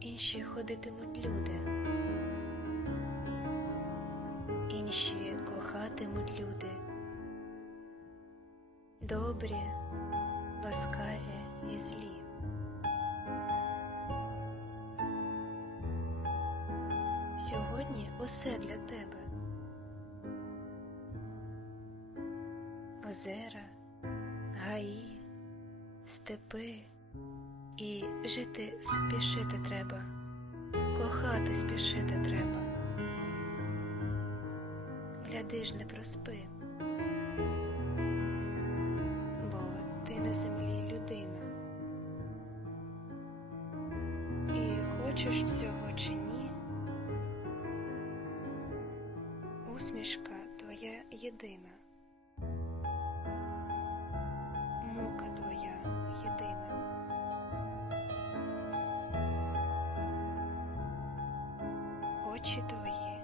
інші ходитимуть люди, інші кохатимуть люди, добрі, ласкаві і злі. Сьогодні усе для тебе. Озера, гаї, степи, і жити спішити треба, кохати спішити треба. Гляди ж не проспи, бо ти на землі людина. І хочеш цього чи ні, усмішка твоя єдина. Мука твоя єдина. Очі твої